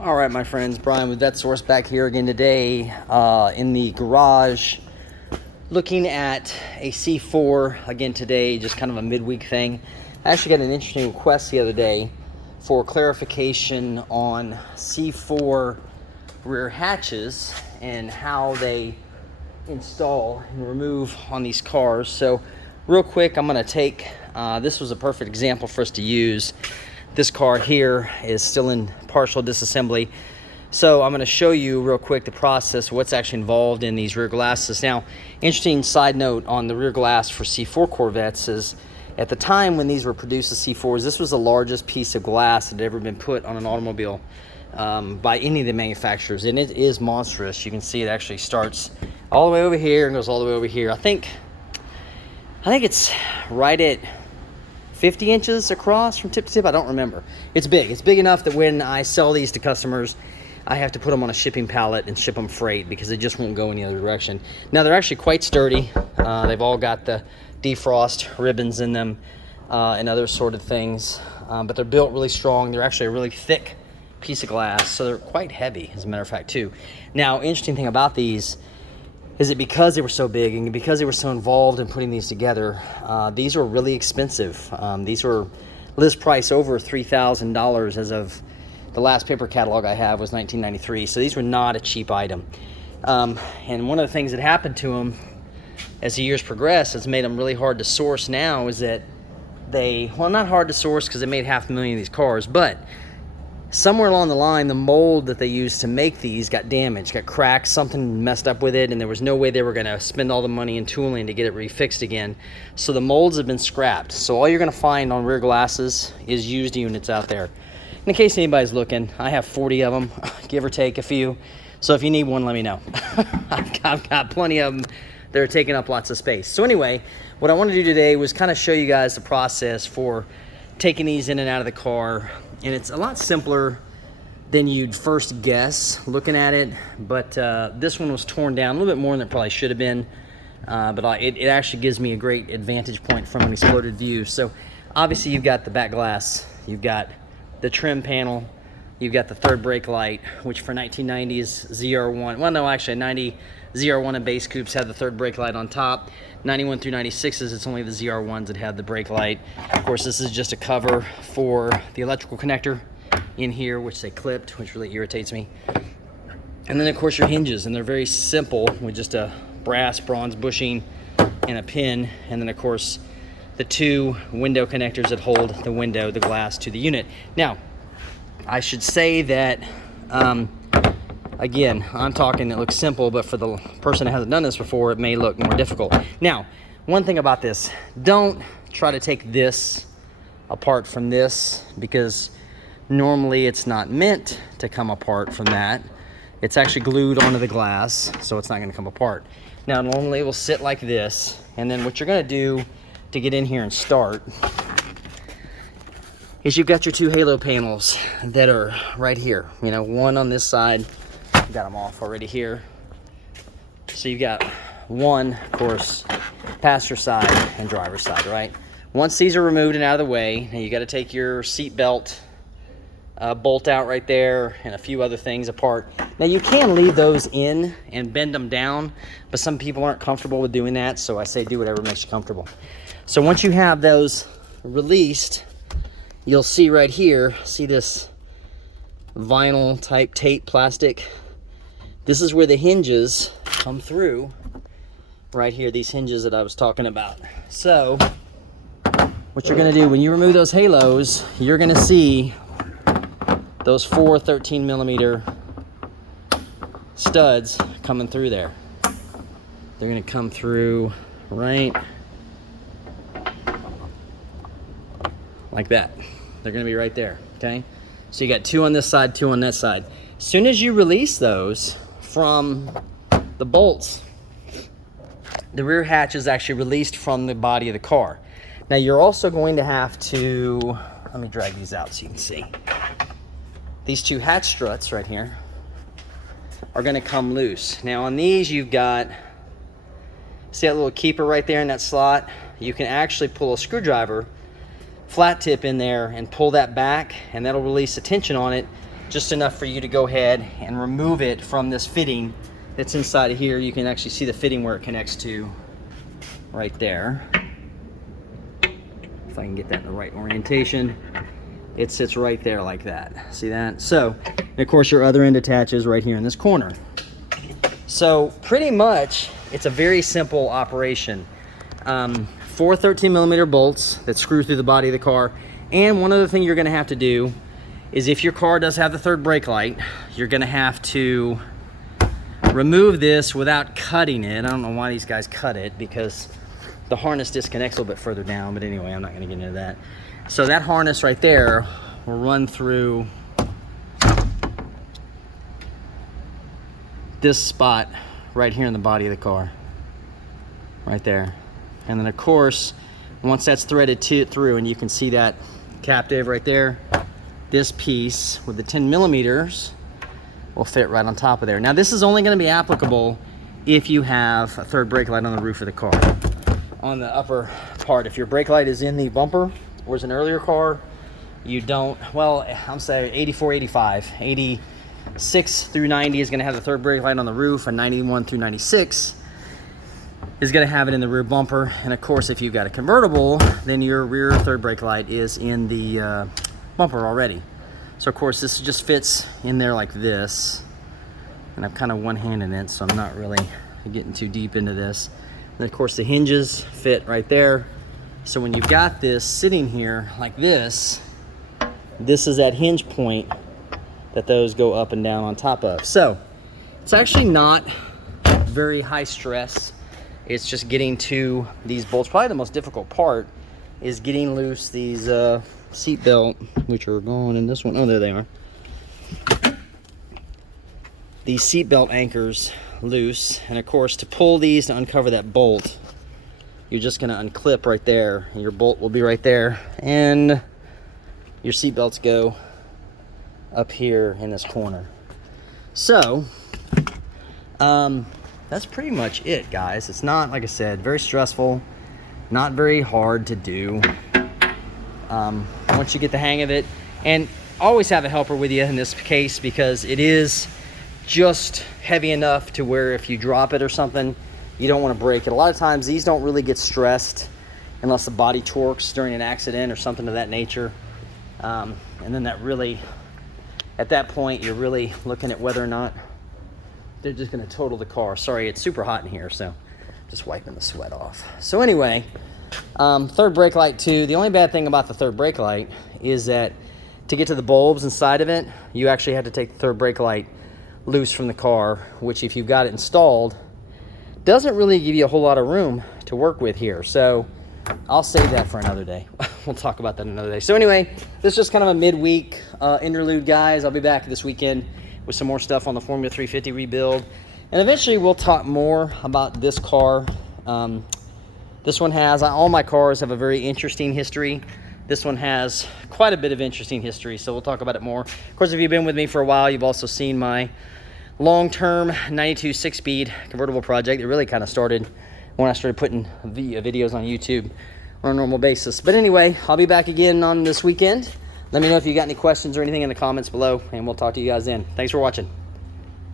All right, my friends, Brian with VetteSource back here again today in the garage, looking at a C4 again today, just kind of a midweek thing. I actually got an interesting request the other day for clarification on C4 rear hatches and how they install and remove on these cars. So real quick, I'm going to take, this was a perfect example for us to use. This car here is still in partial disassembly. So I'm going to show you real quick the process, what's actually involved in these rear glasses. Now, interesting side note on the rear glass for C4 Corvettes is at the time when these were produced as C4s, this was the largest piece of glass that had ever been put on an automobile by any of the manufacturers. And it is monstrous. You can see it actually starts all the way over here and goes all the way over here. I think it's right at 50 inches across from tip to tip. I don't remember. It's big. It's big enough that when I sell these to customers, I have to put them on a shipping pallet and ship them freight because they just won't go any other direction. Now, they're actually quite sturdy. They've all got the defrost ribbons in them and other sort of things, but they're built really strong. They're actually a really thick piece of glass, so they're quite heavy, as a matter of fact, too. Now, interesting thing about these is that because they were so big and because they were so involved in putting these together, these were really expensive. These were list price over $3,000 as of the last paper catalog I have was 1993. So these were not a cheap item. And one of the things that happened to them as the years progressed, it's made them really hard to source now, is that well, not hard to source because they made 500,000 of these cars, but somewhere along the line, the mold that they used to make these got damaged, got cracked, something messed up with it, and there was no way they were going to spend all the money in tooling to get it refixed again. So the molds have been scrapped. So all you're going to find on rear glasses is used units out there. In case anybody's looking, I have 40 of them, give or take a few. So if you need one, let me know. I've got plenty of them. They're taking up lots of space. So anyway, what I want to do today was kind of show you guys the process for taking these in and out of the car. And it's a lot simpler than you'd first guess looking at it, but this one was torn down a little bit more than it probably should have been, but it actually gives me a great advantage point from an exploded view. So obviously you've got the back glass, you've got the trim panel, you've got the third brake light, which for 1990s ZR1, well no, actually 90 ZR1 and base coupes had the third brake light on top. 91 through 96s, it's only the ZR1s that had the brake light. Of course, this is just a cover for the electrical connector in here, which they clipped, which really irritates me. And then, of course, your hinges, and they're very simple with just a bronze bushing and a pin. And then, of course, the two window connectors that hold the glass to the unit. Now, I should say that again, I'm talking, it looks simple, but for the person that hasn't done this before, it may look more difficult. Now, one thing about this, don't try to take this apart from this, because normally it's not meant to come apart from that. It's actually glued onto the glass, so it's not going to come apart. Now, normally it will sit like this, and then what you're going to do to get in here and start is you've got your two halo panels that are right here. You know, one on this side. Got them off already here. So you've got one, of course, passenger side and driver side, right? Once these are removed and out of the way, now you got to take your seat belt bolt out right there and a few other things apart. Now you can leave those in and bend them down, but some people aren't comfortable with doing that, so I say do whatever makes you comfortable. So once you have those released, you'll see right here, see this vinyl type tape plastic? This is where the hinges come through, right here, these hinges that I was talking about. So what you're going to do when you remove those halos, you're going to see those four 13 millimeter studs coming through there. They're going to come through right like that. They're going to be right there, okay? So you got two on this side, two on that side. As soon as you release those from the bolts, the rear hatch is actually released from the body of the car. Now you're also going to have to, let me drag these out so you can see. These two hatch struts right here are going to come loose. Now on these you've got, see that little keeper right there in that slot? You can actually pull a screwdriver flat tip in there and pull that back, and that'll release the tension on it, just enough for you to go ahead and remove it from this fitting that's inside of here. You can actually see the fitting where it connects to right there. If I can get that in the right orientation. It sits right there like that. See that? So, and of course your other end attaches right here in this corner. So pretty much it's a very simple operation. 4 13mm bolts that screw through the body of the car. And one other thing you're gonna have to do is, if your car does have the third brake light, you're gonna have to remove this without cutting it. I don't know why these guys cut it, because the harness disconnects a little bit further down, but anyway, I'm not gonna get into that. So that harness right there will run through this spot right here in the body of the car, right there. And then of course, once that's threaded through, and you can see that captive right there, this piece with the 10mm will fit right on top of there. Now this is only going to be applicable if you have a third brake light on the roof of the car. On the upper part, if your brake light is in the bumper, whereas an earlier car, you don't, well, I'm saying 84, 85, 86 through 90 is going to have the third brake light on the roof, and 91 through 96 is going to have it in the rear bumper. And of course, if you've got a convertible, then your rear third brake light is in the bumper already. So of course, this just fits in there like this, and I'm kind of one-handed it, so I'm not really getting too deep into this. And of course, the hinges fit right there. So when you've got this sitting here like this, this is that hinge point that those go up and down on top of. So it's actually not very high stress. It's just getting to these bolts. Probably the most difficult part is getting loose these seat belt, which are going in this one. Oh, there they are. These seat belt anchors loose. And of course, to pull these to uncover that bolt, you're just going to unclip right there, and your bolt will be right there, and your seat belts go up here in this corner. So that's pretty much it, guys. It's not, like I said, very stressful, not very hard to do once you get the hang of it. And always have a helper with you in this case, because it is just heavy enough to where if you drop it or something, you don't want to break it. A lot of times these don't really get stressed unless the body torques during an accident or something of that nature. And then that really, at that point, you're really looking at whether or not they're just going to total the car. Sorry, it's super hot in here, so just wiping the sweat off. So anyway, third brake light too. The only bad thing about the third brake light is that to get to the bulbs inside of it, you actually have to take the third brake light loose from the car, which if you've got it installed, doesn't really give you a whole lot of room to work with here. So I'll save that for another day. We'll talk about that another day. So anyway, this is just kind of a midweek interlude, guys. I'll be back this weekend with some more stuff on the Formula 350 rebuild. And eventually we'll talk more about this car. This one has, all my cars have a very interesting history. This one has quite a bit of interesting history, so we'll talk about it more. Of course, if you've been with me for a while, you've also seen my long-term 92 6-speed convertible project. It really kind of started when I started putting videos on YouTube on a normal basis. But anyway, I'll be back again on this weekend. Let me know if you got any questions or anything in the comments below, and we'll talk to you guys then. Thanks for watching.